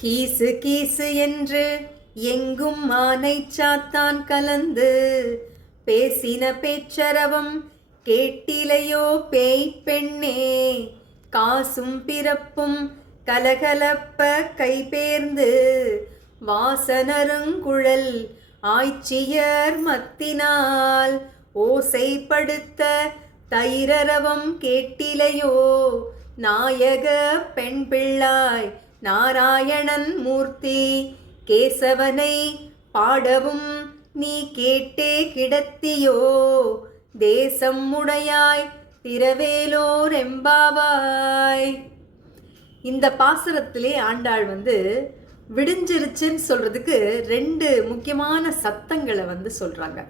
கீசு கீசு என்று எங்கும் மானை சாத்தான் கலந்து பேசின பேச்சரவம் கேட்டிலையோ பேய் பெண்ணே காசும் பிறப்பும் கலகலப்ப கைபேர்ந்து வாசனருங்குழல் ஆய்ச்சியர் மத்தினால் ஓசைப்படுத்த தைரரவம் கேட்டிலையோ. நாயக பெண் பிள்ளாய் நாராயணன் மூர்த்தி கேசவனை பாடவும் நீ கேட்டே கிடத்தியோ? தேசம் உடையாய் திரவேலோர் எம்பாவாய். இந்த பாசுரத்திலே ஆண்டாள் வந்து விடிஞ்சிருச்சுன்னு சொல்றதுக்கு ரெண்டு முக்கியமான சத்தங்களை வந்து சொல்றாங்க.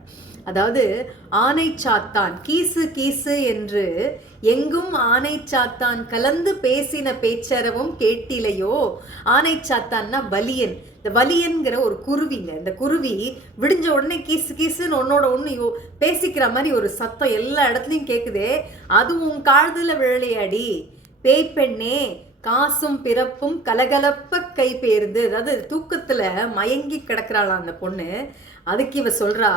அதாவது ஆனை சாத்தான் கீசு கீசு என்று எங்கும் ஆனை சாத்தான் கலந்து பேசின பேச்சரவும் கேட்டிலையோ? ஆனை சாத்தான்னா வலியன். இந்த வலியன்கிற ஒரு குருவிங்க. இந்த குருவி விடிஞ்ச உடனே கீசு கீசுன்னு ஒன்னோட ஒன்று யோ பேசிக்கிற மாதிரி ஒரு சத்தம் எல்லா இடத்துலையும் கேட்குதே அதுவும் உன் காதுல விழலையாடி பேய் பெண்ணே காசும் பிறப்பும் கலகலப்ப கைபேர்ந்து அதாவது தூக்கத்துல மயங்கி கிடக்குறாளாம் அந்த பொண்ணு. அதுக்கு இவ சொல்றா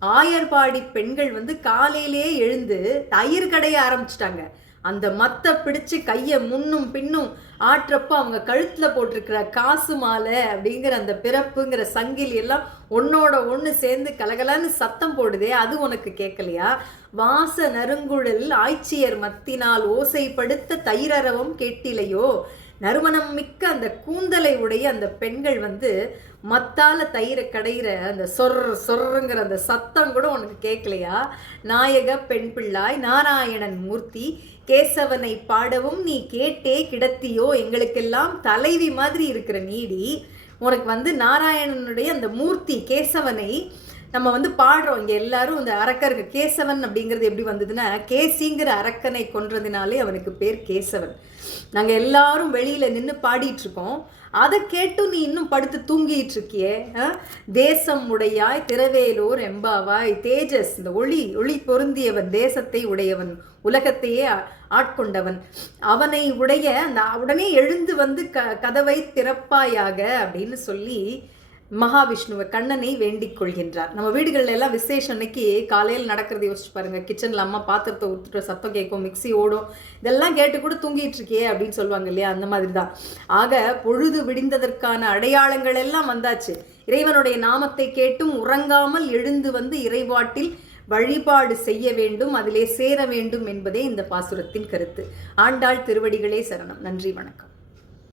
ஆயர்பாடி பெண்கள் வந்து காலையிலே எழுந்து தயிர் கடைய ஆரம்பிச்சிட்டாங்க. அந்த மத்தை பிடிச்சு கையை முன்னும் பின்னும் ஆட்டுறப்போ அவங்க கழுத்தில் போட்டிருக்கிற காசு மாலை அப்படிங்கிற அந்த பிறப்புங்கிற சங்கிலி எல்லாம் ஒன்னோட ஒன்று சேர்ந்து கலகலன்னு சத்தம் போடுதே அது உனக்கு கேட்கலையா? வாச நறுங்குழல் ஆய்ச்சியர் மத்தினால் ஓசைப்படுத்த தைரரவம் கேட்டிலையோ? நறுமணம் மிக்க அந்த கூந்தலை உடைய அந்த பெண்கள் வந்து மத்தால தயிரை கடையிற அந்த சொர் சொர்ங்கிற அந்த சத்தம் கூட உனக்கு கேட்கலையா நாயக பெண் பிள்ளாய் நாராயணன் மூர்த்தி கேசவனை பாடவும் நீ கேட்டே கிடத்தியோ? எங்களுக்கெல்லாம் தலைவி மாதிரி இருக்கிற நீடி. உனக்கு வந்து நாராயணனுடைய அந்த மூர்த்தி கேசவனை நம்ம வந்து பாடுறோம். இங்கே எல்லாரும் இந்த அரக்கருக்கு கேசவன் அப்படிங்கிறது எப்படி வந்ததுன்னா கேசிங்கிற அரக்கனை கொன்றதினாலே அவனுக்கு பேர் கேசவன். நாங்கள் எல்லாரும் வெளியில் நின்று பாடிட்டு இருக்கோம் அதை கேட்டு நீ இன்னும் படுத்து தூங்கிட்டு இருக்கியே தேசம் உடையாய் திரவேலூர் எம்பாவாய் தேஜஸ் இந்த ஒளி ஒளி பொருந்தியவன் தேசத்தை உடையவன் உலகத்தையே ஆட்கொண்டவன். அவனை உடைய அந்த உடனே எழுந்து வந்து க கதவை திறப்பாயாக அப்படின்னு சொல்லி மகாவிஷ்ணுவை கண்ணனை வேண்டிக் கொள்கின்றார். நம்ம வீடுகளில் எல்லாம் விசேஷம் அன்னைக்கு காலையில் நடக்கிறது யோசிச்சு பாருங்க. கிச்சனில் அம்மா பாத்திரத்தை ஊற்றுட்டு சத்தம் கேட்கும் மிக்சி ஓடும். இதெல்லாம் கேட்டு கூட தூங்கிட்டு இருக்கே அப்படின்னு சொல்லுவாங்க இல்லையா? அந்த மாதிரி தான் ஆக பொழுது விடிந்ததற்கான அடையாளங்கள் எல்லாம் வந்தாச்சு. இறைவனுடைய நாமத்தை கேட்டும் உறங்காமல் எழுந்து வந்து இறைவாட்டில் வழிபாடு செய்ய வேண்டும் அதிலே சேர வேண்டும் என்பதே இந்த பாசுரத்தின் கருத்து. ஆண்டாள் திருவடிகளே சரணம். நன்றி வணக்கம்.